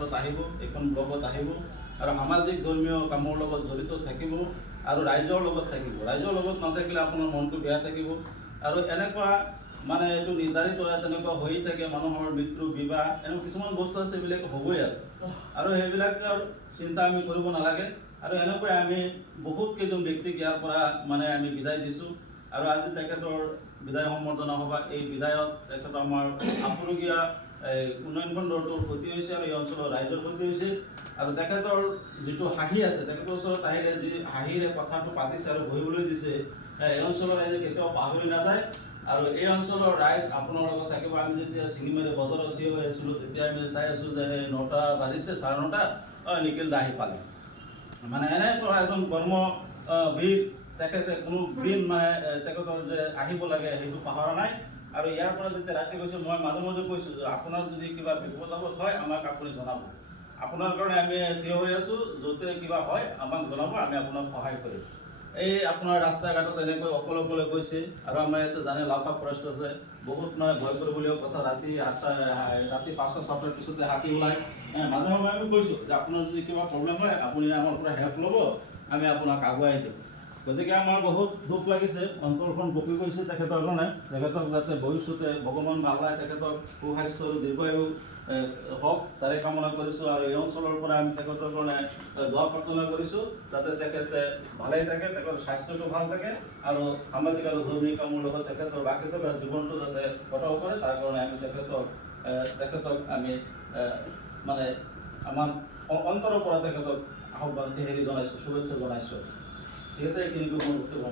অঞ্চলত আহিব, এইখন ব্লকত আহিব আৰু সামাজিক ধৰ্মীয় কামৰ লগত জড়িত থাকিব আৰু ৰাইজৰ লগত থাকিব। ৰাইজৰ লগত নাথাকিলে আপোনাৰ মনটো বেয়া থাকিব আৰু এনেকুৱা মানে এইটো নিৰ্ধাৰিত তেনেকুৱা হৈয়ে থাকে, মানুহৰ মৃত্যু, বিবাহ, এনেকুৱা কিছুমান বস্তু আছে, এইবিলাক হ'বই আৰু সেইবিলাকৰ চিন্তা আমি কৰিব নালাগে। আৰু এনেকৈ আমি বহুত কেইজন ব্যক্তিক ইয়াৰ পৰা মানে আমি বিদায় দিছোঁ আৰু আজি তেখেতৰ বিদায় সম্বৰ্ধনা সভা, এই বিদায়ত তেখেত আমাৰ আপুৰুগীয়া উন্নয়ন খণ্ডটোৰ ক্ষতি হৈছে আৰু এই অঞ্চলৰ ৰাইজৰ ক্ষতি হৈছে আৰু তেখেতৰ যিটো হাঁহি আছে, তেখেতৰ ওচৰত আহিলে যি হাঁহিৰে কথাটো পাতিছে আৰু বহিবলৈ দিছে, এই অঞ্চলৰ ৰাইজে কেতিয়াও পাহৰি নাযায় আৰু এই অঞ্চলৰ ৰাইজ আপোনাৰ লগত থাকিব। আমি যেতিয়া চিঙিমাৰী বজাৰত থিয় হৈ আছিলোঁ তেতিয়া আমি চাই আছোঁ যে 9টা বাজিছে, 9:30 নিখিল দা আহি পালে। মানে এনেকুৱা এজন কৰ্মবীৰ, তেখেতে কোনো দিন মানে তেখেতৰ যে আহিব লাগে সেইটো পাহৰা নাই আৰু ইয়াৰ পৰা যেতিয়া ৰাতি কৈছোঁ, মই মাজে মাজে কৈছোঁ যে আপোনাৰ যদি কিবা বিপদ আপদ হয় আমাক আপুনি জনাব, আপোনাৰ কাৰণে আমি থিয় হৈ আছোঁ, য'তে কিবা হয় আমাক জনাব, আমি আপোনাক সহায় কৰিম। এই আপোনাৰ ৰাস্তা ঘাটত এনেকৈ অকলে অকলে গৈছে আৰু আমাৰ ইয়াতে জানে লাভা ফৰেষ্ট আছে, বহুত মানে ভয় কৰিবলগীয়া কথা, ৰাতি 5টা 6টাৰ পিছতে হাতী ওলায়। মাজে সময়ে আমি কৈছোঁ যে আপোনাৰ যদি কিবা প্ৰব্লেম হয় আপুনি আমাৰ পৰা হেল্প ল'ব, আমি আপোনাক আগুৱাই দিম। গতিকে আমাৰ বহুত দুখ লাগিছে, অন্তৰখন কঁপি গৈছে তেখেতৰ কাৰণে। তেখেতক যাতে ভৱিষ্যতে ভগৱান আল্লাহে তেখেতক সুস্বাস্থ্য আৰু দীৰ্ঘায়ু হওক তাৰে কামনা কৰিছোঁ আৰু এই অঞ্চলৰ পৰা আমি তেখেতৰ কাৰণে দোৱা প্ৰাৰ্থনা কৰিছোঁ যাতে তেখেতে ভালেই থাকে, তেখেতৰ স্বাস্থ্যটো ভাল থাকে আৰু সামাজিক আৰু ধৰ্মীয় কামৰ লগত তেখেতৰ বাকী থকা জীৱনটো যাতে কটাব পাৰে, তাৰ কাৰণে আমি তেখেতক আমি মানে আমাৰ অন্তৰৰ পৰা তেখেতক আহ্বান জনাইছোঁ, শুভেচ্ছা জনাইছোঁ। ঠিক আছে, এইখিনি মই বক্তব্য